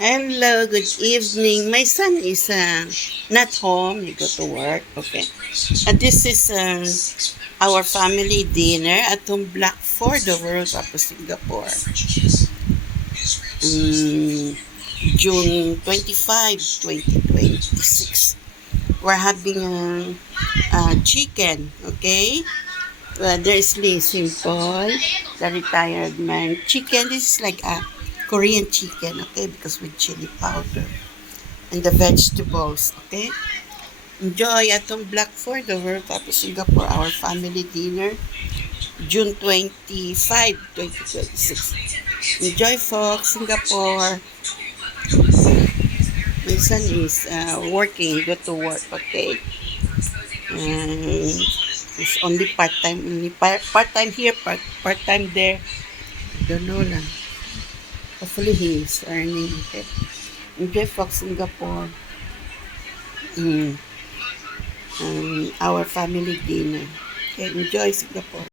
Hello, good evening. My son is not home. He go to work. Okay. And this is our family dinner at home Black for the World Cup of Singapore. Um, June 25, 2026. We're having chicken. Okay. There is Lee Simple, the retired man. Chicken, this is like a Korean chicken, okay, because with chili powder. And the vegetables, okay? Enjoy atong Black for the World Cup of Singapore, our family dinner, June 25, 2026. Enjoy, folks, Singapore. My son is working, go to work, okay? And it's only part-time, part-time here, part-time there. I don't know lang. Hopefully he is earning, okay? Enjoy, folks, Singapore. Our family dinner. Okay, enjoy Singapore.